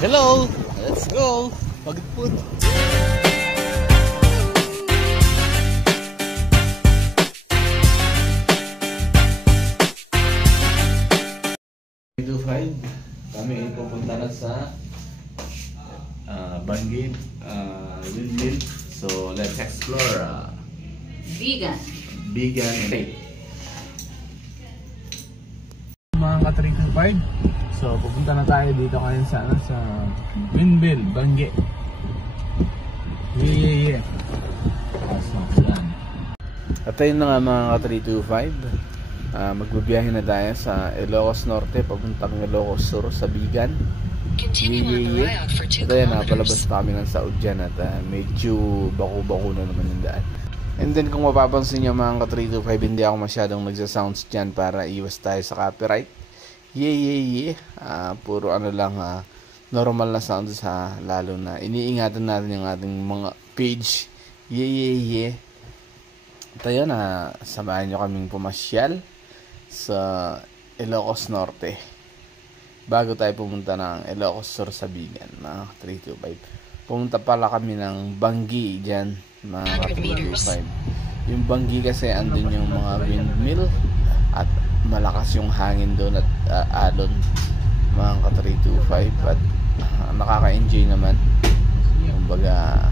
Hello! Let's go! Pagpun! Kami ay pupunta na sa Bangi Windmill. So let's explore Bigan Lake. Mga ka-325, so pupunta na tayo dito ngayon sa Windmill, Bangi. Yeah. At ayun na nga mga ka-325, magbabiyahe na tayo sa Ilocos Norte papuntang Ilocos Sur sa Bigan. Yeah. At ayun na, palabas na kami ng Saud dyan at medyo bako-bako na naman yung daan. And then kung mapapansin nyo mga ka-325, hindi ako masyadong nagsasounds dyan para iwas tayo sa copyright. Puro ano lang, normal na sounds lalo na iniingatan natin yung ating mga page. At ayun na, samahan nyo kaming pumasyal sa Ilocos Norte bago tayo pumunta ng Ilocos Sur sa Bigan mga ka-325. Pumunta pala kami ng Bangi dyan mga ka-325. Yung Bangi kasi andun yung mga windmill at malakas yung hangin doon at alon mga ka-325 at nakaka-enjoy naman, kumbaga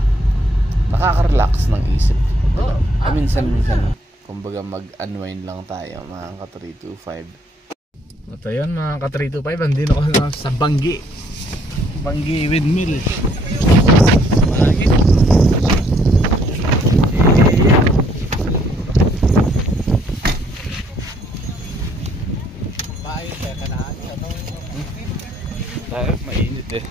nakaka-relax ng isip. Minsan kumbaga mag-unwind lang tayo mga ka-325. At ayun mga ka-325, andito ako sa Bangi Windmill. Malagit. Tayo, mainit eh.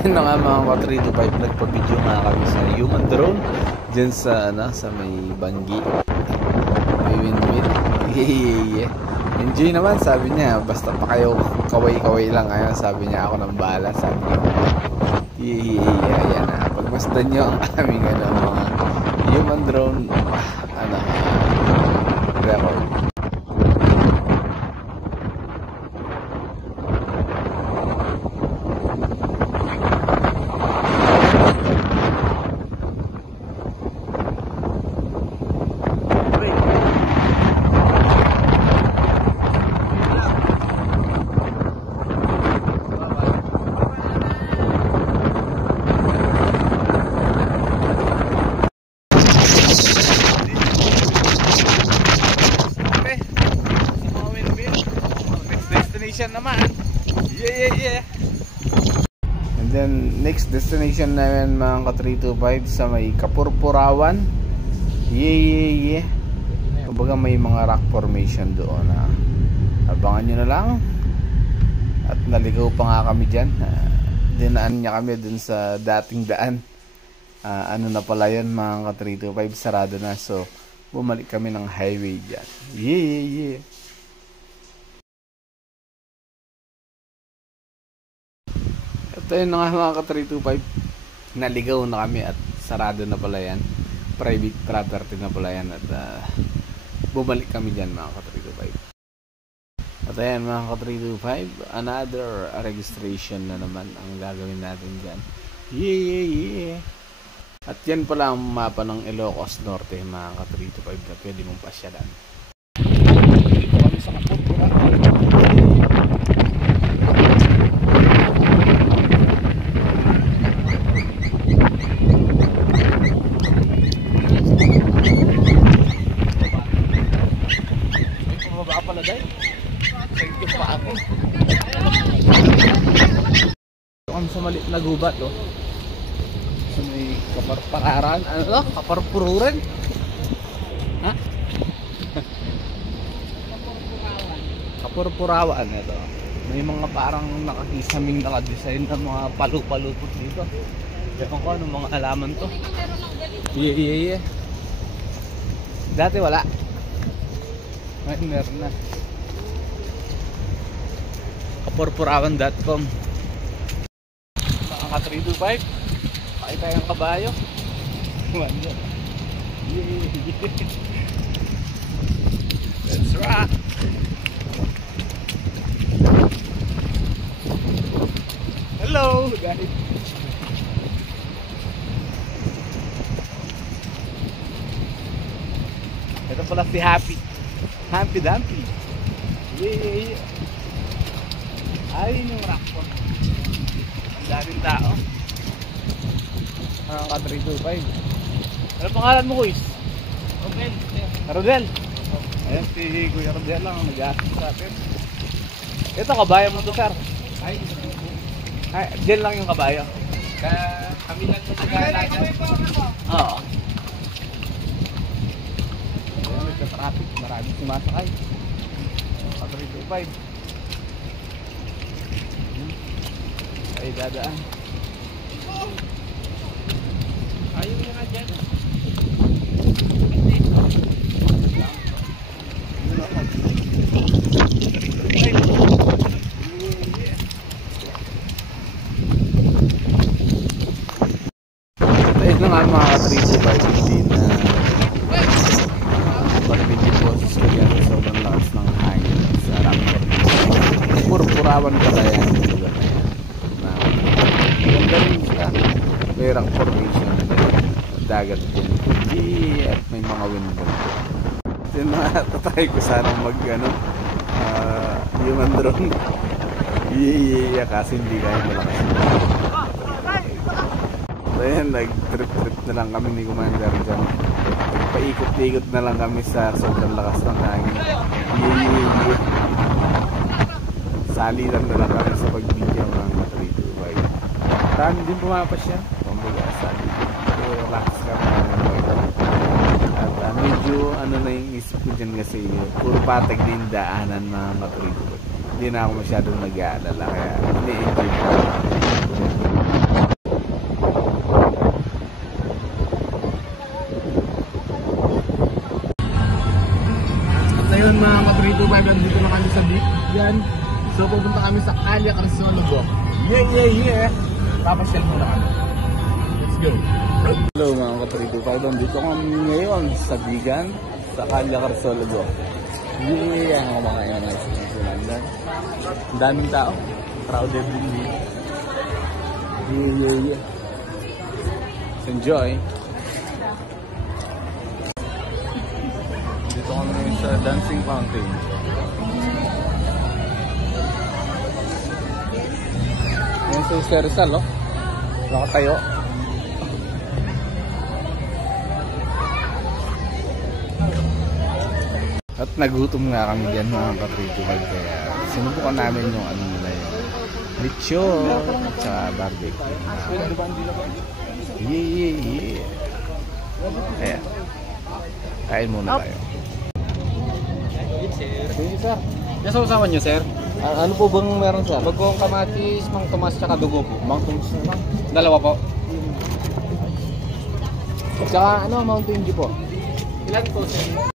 Ayun na nga mga ka-325, nagpa-video nga kami sa human drone dyan sa may Bangi, may windmill. Enjoy naman, sabi niya, basta pa kayo kaway-kaway lang kayo, sabi niya, ako nang bahala, sabi niya. Ayan na, pagmasdan nyo ang aming mga human drone record. Naman. And then next destination namin mga ka-325 sa may Kapurpurawan. Kumbaga may mga rock formation doon. Abangan nyo na lang. At naligaw pa nga kami dyan. Dinaan niya kami dun sa dating daan. Ano na pala yun mga ka-325, sarado na. So bumalik kami ng highway dyan. Ito yun nga mga ka-325, naligaw na kami at sarado na pala yan, private property na pala yan at bumalik kami dyan mga ka-325. At ayan mga ka-325, another registration na naman ang gagawin natin dyan. At yan pala ang mapa ng Ilocos Norte, mga ka 3 to 5 na pwede mong pasyalan. Dito kami sa Kapurpurawan. May pumaba pala dahil. Thank you pa ako. Ito kami sa maliit na gubat, oh. So may kaparpararan, ano? Kaparpururan? Ha? Kapurpurawan ito. May mga parang nakakisaming nakadesign ng mga palu-palupot dito. Ewan ko anong mga halaman to. Yeah. Dati wala. Ngayon meron na. Kapurpurawan.com. Mga 325. Pakita yung kabayo. Wala. Let's rock! Hello guys! Ito pala si Happy. Happy Dumpy. Yeah. Ayun yung rock po. Ang daming tao. Mga ka-325. Ano pangalan mo, Kuis? Rodel. Rodel. Ayan si Kuya Rodel lang ang nag-assist sa atin. Ito kabayo mo to, sir. Ay, Diyan lang yung kabayo. kami lang sa nag-aalaga. Oo. Ayan, nagka-traffic. Maraming sumasakay. Ka-325. Ay, dadaan. Ayaw niya nga dyan. Ayun na nga mga ka-325. Hindi na pag-video boses ko yan sa sobrang lakas ng hangin sa Raptor. Purpurawan pala yan. Ganda rin siya. May rock formation. Dagat din. At may mga window. Yun mga tatry ko sanang mag human drone. Kasi hindi kaya malakas. So yan, nag-trip na lang kami ni Commander dyan. Paikot-ikot na lang kami sa sobrang lakas ng hangin. Sali lang na lang kami sa pag-video mga 325. Marami din pumapas yan. Kumbaga, sali din. So, relax ka na. At medyo na yung isip ko dyan kasi puro patag din daanan mga 325. Hindi na ako masyadong nag-aalala. Kaya ini-enjoy ko. Ngayon mga ka-325, nandito na kami sa beach dyan. So pupunta kami sa Calle Carsologok. Yeah! Papasyal muna kami. Let's go! Hello mga ka-325, nandito kami ngayon sa Bigan, sa Calle Carsologok. Yeah! Ang kumakain na sa Sinandan. Ang daming tao. Crowded din dito. Yeah! Let's enjoy! Dito kami sa Dancing Fountain. Yan sa Sir Rizal, oh. Nakatayo. At nagutom nga kami dyan mga ka-325. Kaya sinubukan namin yung ano nila yung lechon at saka barbecue. Yeah! Ayan. Kain muna tayo. Sige sir. Yan sa usawan nyo, sir. Ano po bang meron sir? Bagong kamatis, mang tumas, tsaka dugo po. Mang tumas na lang. Dalawa po. Tsaka ano, Mountain Dew po? Ilan po, sir?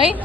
Ay,